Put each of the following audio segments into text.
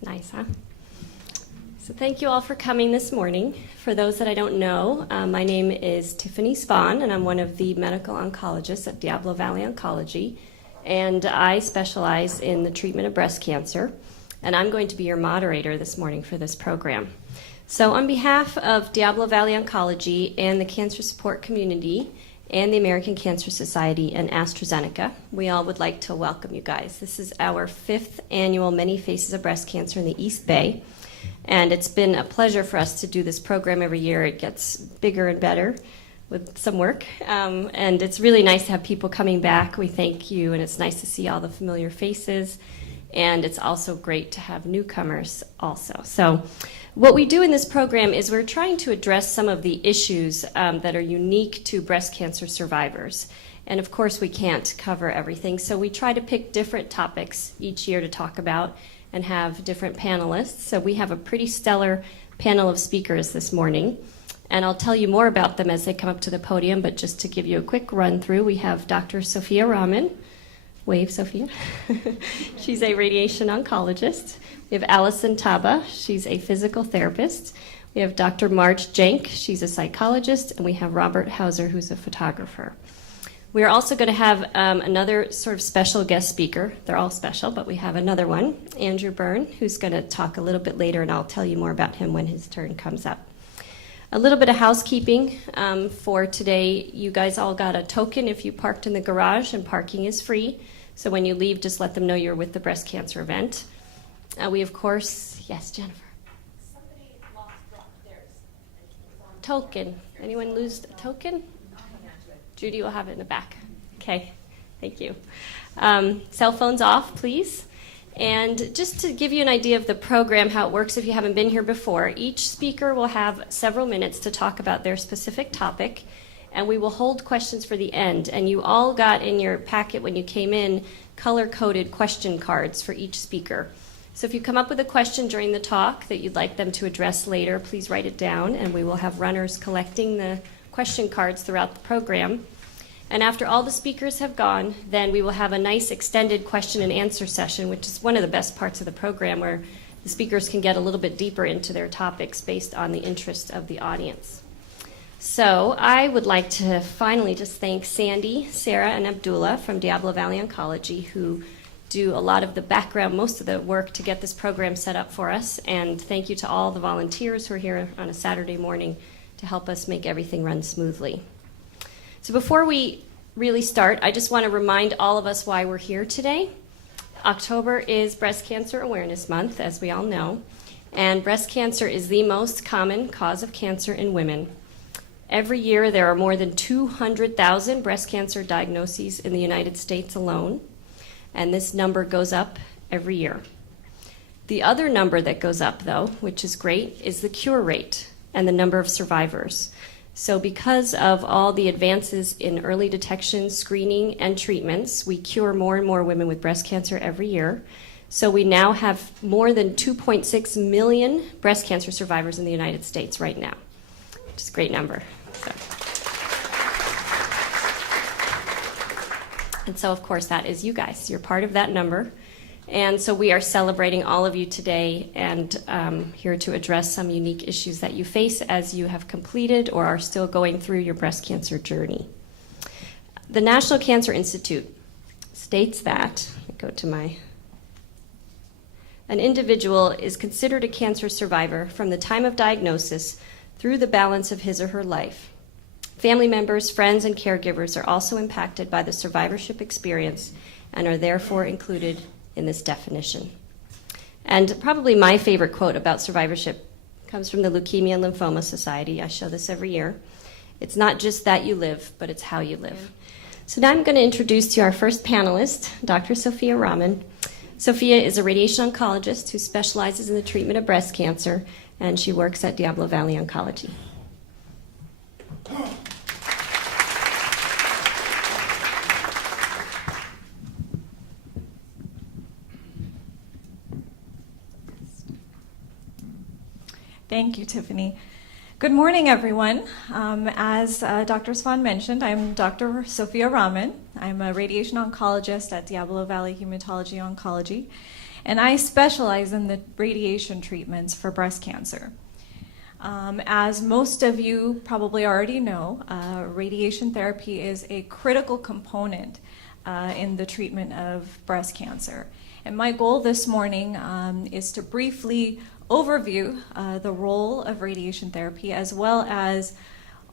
It's nice, huh? So thank you all for coming this morning. For those that I don't know, my name is Tiffany Spahn, and I'm one of the medical oncologists at Diablo Valley Oncology, and I specialize in the treatment of breast cancer, and I'm going to be your moderator this morning for this program. So on behalf of Diablo Valley Oncology and the cancer support community and the American Cancer Society and AstraZeneca, we all would like to welcome you guys. This is our 5th annual Many Faces of Breast Cancer in the East Bay. And it's been a pleasure for us to do this program every year. It gets bigger and better with some work. And it's really nice to have people coming back. We thank you, and it's nice to see all the familiar faces. And it's also great to have newcomers also. So what we do in this program is we're trying to address some of the issues that are unique to breast cancer survivors. And of course, we can't cover everything. So we try to pick different topics each year to talk about and have different panelists. So we have a pretty stellar panel of speakers this morning, and I'll tell you more about them as they come up to the podium, but just to give you a quick run through, we have Dr. Sophia Ramen. Wave, Sophia. She's a radiation oncologist. We have Allison Taba. She's a physical therapist. We have Dr. Marge Jank. She's a psychologist, and we have Robert Hauser, who's a photographer. We are also going to have another sort of special guest speaker. They're all special, but we have another one, Andrew Byrne, who's going to talk a little bit later, and I'll tell you more about him when his turn comes up. A little bit of housekeeping for today. You guys all got a token if you parked in the garage, and parking is free. So when you leave, just let them know you're with the breast cancer event. We, of course, yes, Jennifer. Somebody lost theirs. Token. Anyone lose a token? Judy will have it in the back. Okay, thank you. Cell phones off, please. And just to give you an idea of the program, how it works if you haven't been here before, each speaker will have several minutes to talk about their specific topic, and we will hold questions for the end. And you all got in your packet when you came in color-coded question cards for each speaker. So if you come up with a question during the talk that you'd like them to address later, please write it down, and we will have runners collecting the question cards throughout the program. And after all the speakers have gone, then we will have a nice extended question and answer session, which is one of the best parts of the program, where the speakers can get a little bit deeper into their topics based on the interest of the audience. So I would like to finally just thank Sandy, Sarah, and Abdullah from Diablo Valley Oncology, who do a lot of the background, most of the work to get this program set up for us. And thank you to all the volunteers who are here on a Saturday morning to help us make everything run smoothly. So before we really start, I just want to remind all of us why we're here today. October is Breast Cancer Awareness Month, as we all know, and breast cancer is the most common cause of cancer in women. Every year there are more than 200,000 breast cancer diagnoses in the United States alone, and this number goes up every year. The other number that goes up, though, which is great, is the cure rate and the number of survivors. So because of all the advances in early detection, screening, and treatments, we cure more and more women with breast cancer every year. So we now have more than 2.6 million breast cancer survivors in the United States right now, which is a great number. And so, of course, that is you guys. You're part of that number. And so we are celebrating all of you today and here to address some unique issues that you face as you have completed or are still going through your breast cancer journey. The National Cancer Institute states that, an individual is considered a cancer survivor from the time of diagnosis through the balance of his or her life. Family members, friends, and caregivers are also impacted by the survivorship experience and are therefore included in this definition. And probably my favorite quote about survivorship comes from the Leukemia and Lymphoma Society. I show this every year. It's not just that you live, but it's how you live. So now I'm going to introduce to you our first panelist, Dr. Sophia Ramen. Sophia is a radiation oncologist who specializes in the treatment of breast cancer, and she works at Diablo Valley Oncology. Thank you, Tiffany. Good morning, everyone. As Dr. Swan mentioned, I'm Dr. Sophia Ramen. I'm a radiation oncologist at Diablo Valley Hematology Oncology, and I specialize in the radiation treatments for breast cancer. As most of you probably already know, radiation therapy is a critical component in the treatment of breast cancer. And my goal this morning is to briefly overview the role of radiation therapy, as well as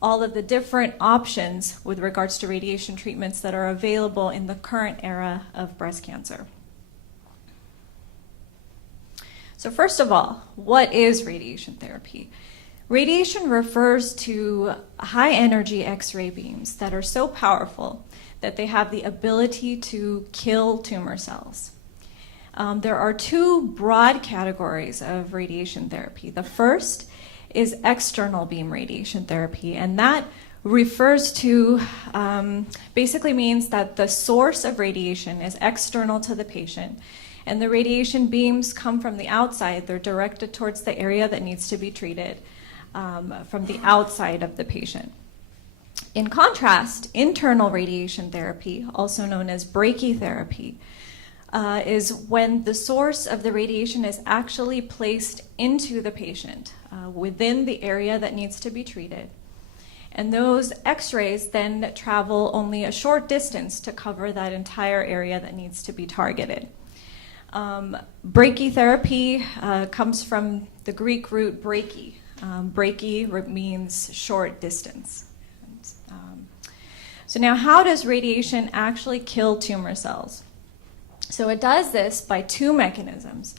all of the different options with regards to radiation treatments that are available in the current era of breast cancer. So first of all, what is radiation therapy? Radiation refers to high energy X-ray beams that are so powerful that they have the ability to kill tumor cells. There are two broad categories of radiation therapy. The first is external beam radiation therapy, and that refers to, basically means that the source of radiation is external to the patient, and the radiation beams come from the outside. They're directed towards the area that needs to be treated from the outside of the patient. In contrast, internal radiation therapy, also known as brachytherapy, is when the source of the radiation is actually placed into the patient within the area that needs to be treated. And those X-rays then travel only a short distance to cover that entire area that needs to be targeted. Brachytherapy comes from the Greek root brachy. Brachy means short distance. So now, how does radiation actually kill tumor cells? So it does this by two mechanisms.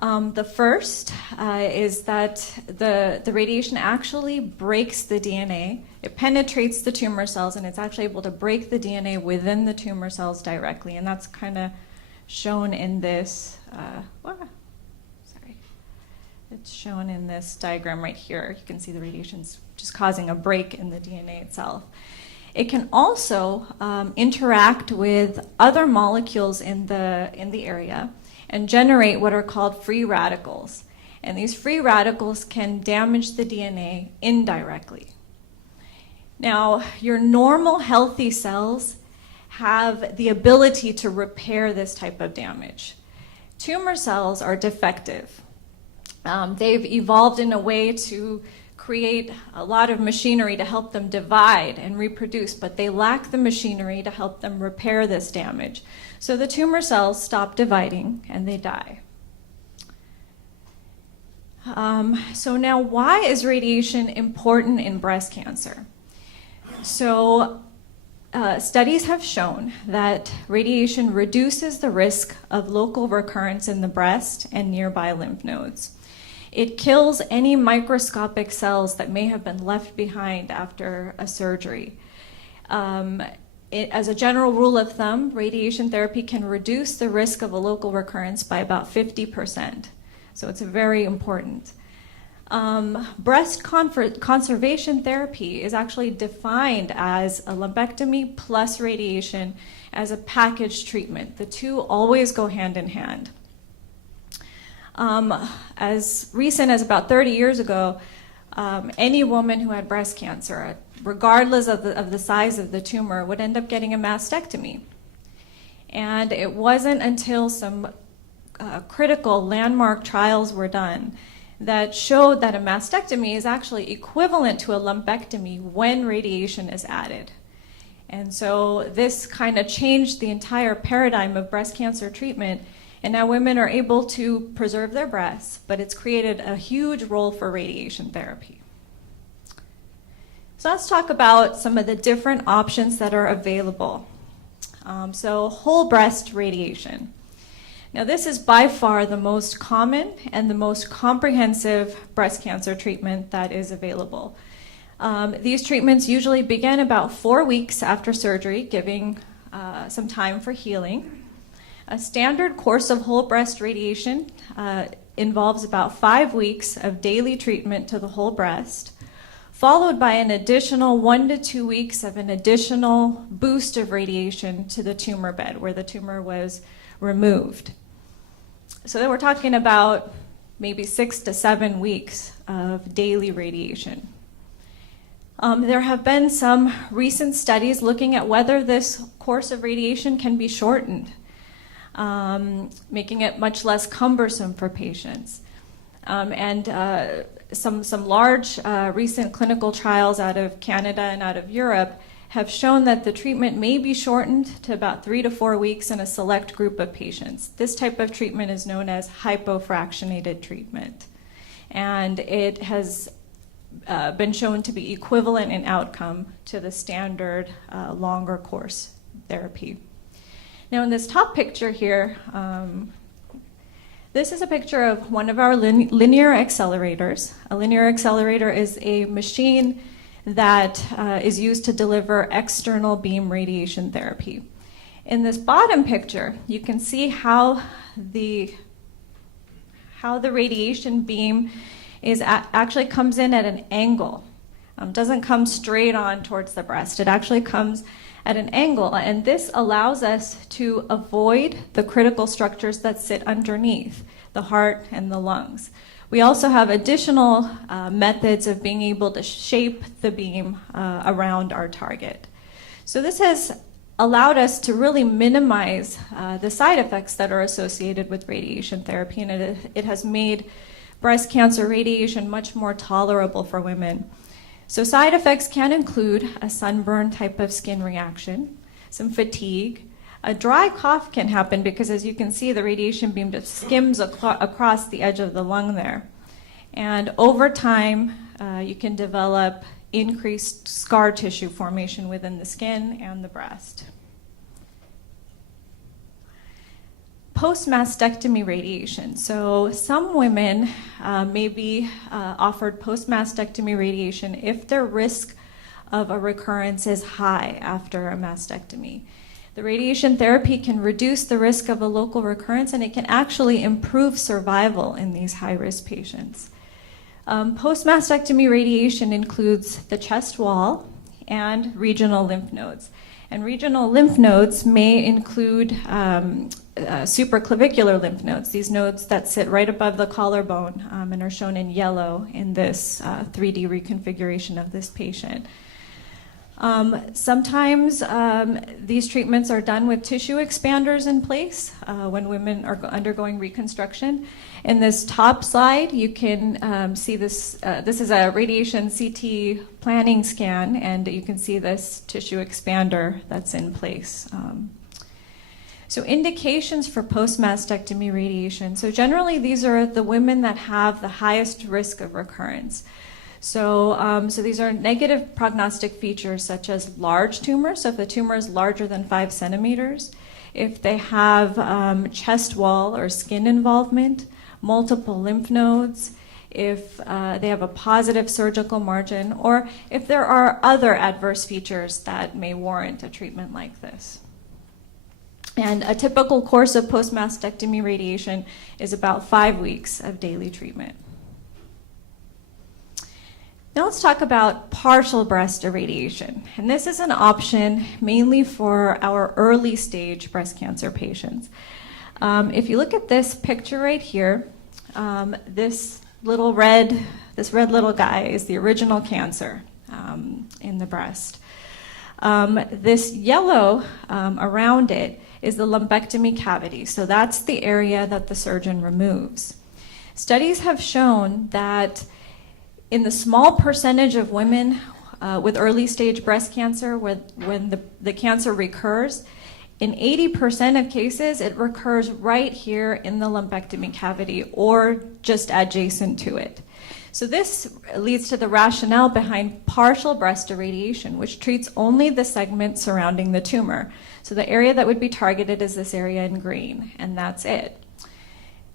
The first is that the radiation actually breaks the DNA. It penetrates the tumor cells, and it's actually able to break the DNA within the tumor cells directly. And that's kind of shown in this, it's shown in this diagram right here. You can see the radiation's just causing a break in the DNA itself. It can also interact with other molecules in the area and generate what are called free radicals. And these free radicals can damage the DNA indirectly. Now, your normal healthy cells have the ability to repair this type of damage. Tumor cells are defective. They've evolved in a way to create a lot of machinery to help them divide and reproduce, but they lack the machinery to help them repair this damage. So the tumor cells stop dividing and they die. So now, why is radiation important in breast cancer? So studies have shown that radiation reduces the risk of local recurrence in the breast and nearby lymph nodes. It kills any microscopic cells that may have been left behind after a surgery. As a general rule of thumb, radiation therapy can reduce the risk of a local recurrence by about 50%. So it's very important. Breast conservation therapy is actually defined as a lumpectomy plus radiation as a package treatment. The two always go hand in hand. As recent as about 30 years ago, any woman who had breast cancer, regardless of the size of the tumor, would end up getting a mastectomy. And it wasn't until some critical landmark trials were done that showed that a mastectomy is actually equivalent to a lumpectomy when radiation is added. And so this kind of changed the entire paradigm of breast cancer treatment. And now women are able to preserve their breasts, but it's created a huge role for radiation therapy. So let's talk about some of the different options that are available. So whole breast radiation. Now this is by far the most common and the most comprehensive breast cancer treatment that is available. These treatments usually begin about 4 weeks after surgery, giving some time for healing. A standard course of whole breast radiation involves about 5 weeks of daily treatment to the whole breast, followed by an additional 1 to 2 weeks of an additional boost of radiation to the tumor bed where the tumor was removed. So then we're talking about maybe 6 to 7 weeks of daily radiation. There have been some recent studies looking at whether this course of radiation can be shortened, making it much less cumbersome for patients. Some large recent clinical trials out of Canada and out of Europe have shown that the treatment may be shortened to about 3 to 4 weeks in a select group of patients. This type of treatment is known as hypofractionated treatment, and it has been shown to be equivalent in outcome to the standard longer course therapy. Now in this top picture here, this is a picture of one of our linear accelerators. A linear accelerator is a machine that is used to deliver external beam radiation therapy. In this bottom picture, you can see how the radiation beam actually comes in at an angle. Doesn't come straight on towards the breast. It actually comes at an angle, and this allows us to avoid the critical structures that sit underneath, the heart and the lungs. We also have additional methods of being able to shape the beam around our target. So this has allowed us to really minimize the side effects that are associated with radiation therapy, and it has made breast cancer radiation much more tolerable for women. So side effects can include a sunburn type of skin reaction, some fatigue. A dry cough can happen because, as you can see, the radiation beam just skims across the edge of the lung there. And over time, you can develop increased scar tissue formation within the skin and the breast. Postmastectomy radiation. So some women may be offered postmastectomy radiation if their risk of a recurrence is high after a mastectomy. The radiation therapy can reduce the risk of a local recurrence, and it can actually improve survival in these high-risk patients. Postmastectomy radiation includes the chest wall and regional lymph nodes. And regional lymph nodes may include supraclavicular lymph nodes, these nodes that sit right above the collarbone and are shown in yellow in this 3D reconfiguration of this patient. Sometimes these treatments are done with tissue expanders in place when women are undergoing reconstruction. In this top slide, you can see this. This is a radiation CT planning scan, and you can see this tissue expander that's in place. So indications for postmastectomy radiation. So generally, these are the women that have the highest risk of recurrence. So these are negative prognostic features such as large tumors. So if the tumor is larger than 5 centimeters, if they have chest wall or skin involvement, multiple lymph nodes, if they have a positive surgical margin, or if there are other adverse features that may warrant a treatment like this. And a typical course of postmastectomy radiation is about 5 weeks of daily treatment. Now let's talk about partial breast irradiation. And this is an option mainly for our early stage breast cancer patients. If you look at this picture right here, this red little guy is the original cancer in the breast. This yellow around it is the lumpectomy cavity. So that's the area that the surgeon removes. Studies have shown that in the small percentage of women with early stage breast cancer, when the cancer recurs, in 80% of cases, it recurs right here in the lumpectomy cavity or just adjacent to it. So this leads to the rationale behind partial breast irradiation, which treats only the segment surrounding the tumor. So the area that would be targeted is this area in green, and that's it.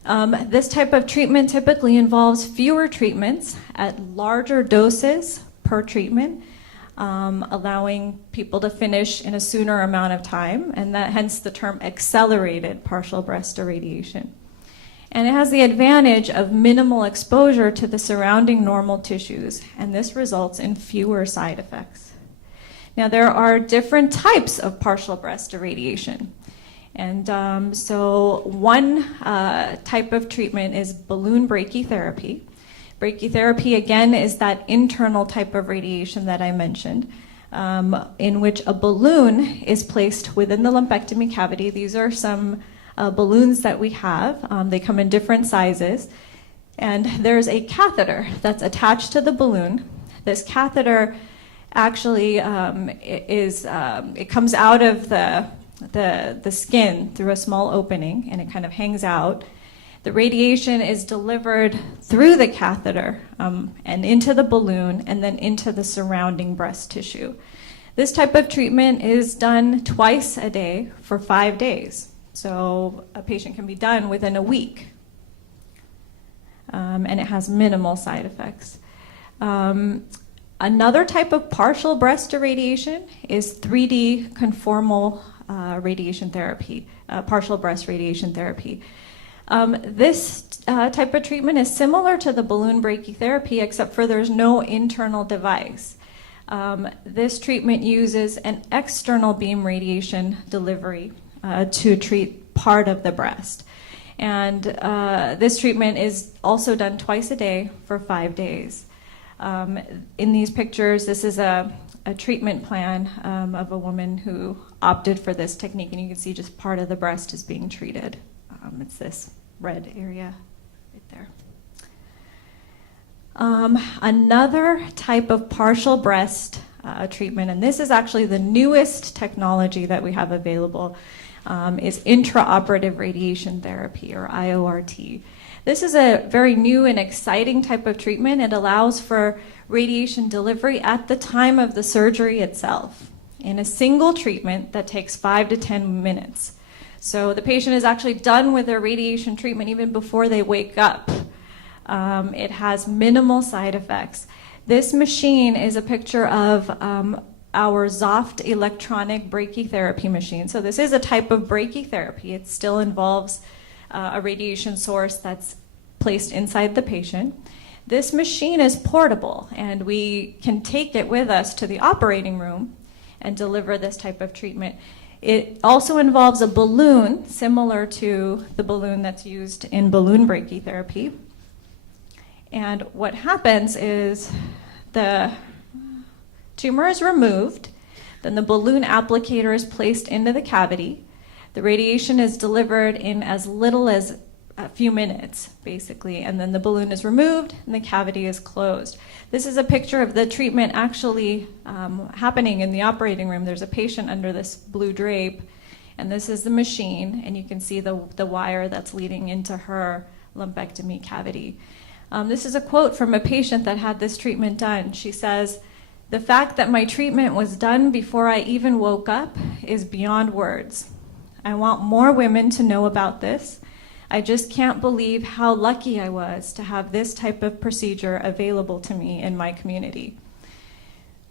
This type of treatment typically involves fewer treatments at larger doses per treatment, allowing people to finish in a sooner amount of time, and that hence the term accelerated partial breast irradiation. And it has the advantage of minimal exposure to the surrounding normal tissues, and this results in fewer side effects. Now, there are different types of partial breast irradiation. And so one type of treatment is balloon brachytherapy. Brachytherapy, again, is that internal type of radiation that I mentioned, in which a balloon is placed within the lumpectomy cavity. These are some balloons that we have. They come in different sizes. And there's a catheter that's attached to the balloon. This catheter actually it comes out of the skin through a small opening, and it kind of hangs out. The radiation is delivered through the catheter and into the balloon and then into the surrounding breast tissue. This type of treatment is done twice a day for 5 days. So a patient can be done within a week. And it has minimal side effects. Another type of partial breast irradiation is 3D conformal radiation therapy, partial breast radiation therapy. This type of treatment is similar to the balloon brachytherapy, except for there's no internal device. This treatment uses an external beam radiation delivery to treat part of the breast. And this treatment is also done twice a day for 5 days. In these pictures, this is a treatment plan of a woman who opted for this technique, and you can see just part of the breast is being treated. It's this red area right there. Another type of partial breast treatment, and this is actually the newest technology that we have available, is intraoperative radiation therapy, or IORT. This is a very new and exciting type of treatment. It allows for radiation delivery at the time of the surgery itself in a single treatment that takes 5 to 10 minutes. So the patient is actually done with their radiation treatment even before they wake up. It has minimal side effects. This machine is a picture of our Zoft electronic brachytherapy machine. So this is a type of brachytherapy. It still involves a radiation source that's placed inside the patient. This machine is portable, and we can take it with us to the operating room and deliver this type of treatment. It also involves a balloon similar to the balloon that's used in balloon brachytherapy. And what happens is the tumor is removed, then the balloon applicator is placed into the cavity. The radiation is delivered in as little as a few minutes, basically, and then the balloon is removed and the cavity is closed. This is a picture of the treatment actually happening in the operating room. There's a patient under this blue drape, and this is the machine, and you can see the wire that's leading into her lumpectomy cavity. This is a quote from a patient that had this treatment done. She says, "The fact that my treatment was done before I even woke up is beyond words. I want more women to know about this. I just can't believe how lucky I was to have this type of procedure available to me in my community."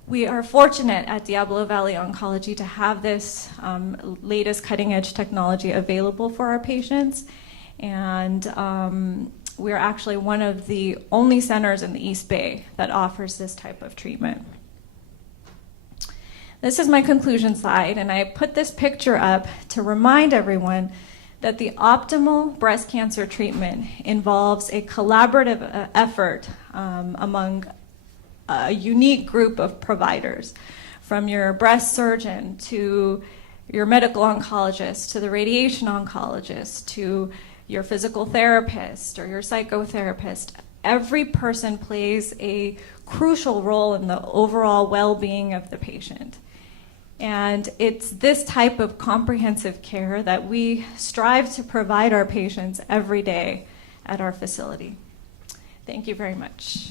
We are fortunate at Diablo Valley Oncology to have this latest cutting-edge technology available for our patients, and we're actually one of the only centers in the East Bay that offers this type of treatment. This is my conclusion slide, and I put this picture up to remind everyone that the optimal breast cancer treatment involves a collaborative effort among a unique group of providers, from your breast surgeon to your medical oncologist to the radiation oncologist to your physical therapist or your psychotherapist. Every person plays a crucial role in the overall well-being of the patient. And it's this type of comprehensive care that we strive to provide our patients every day at our facility. Thank you very much.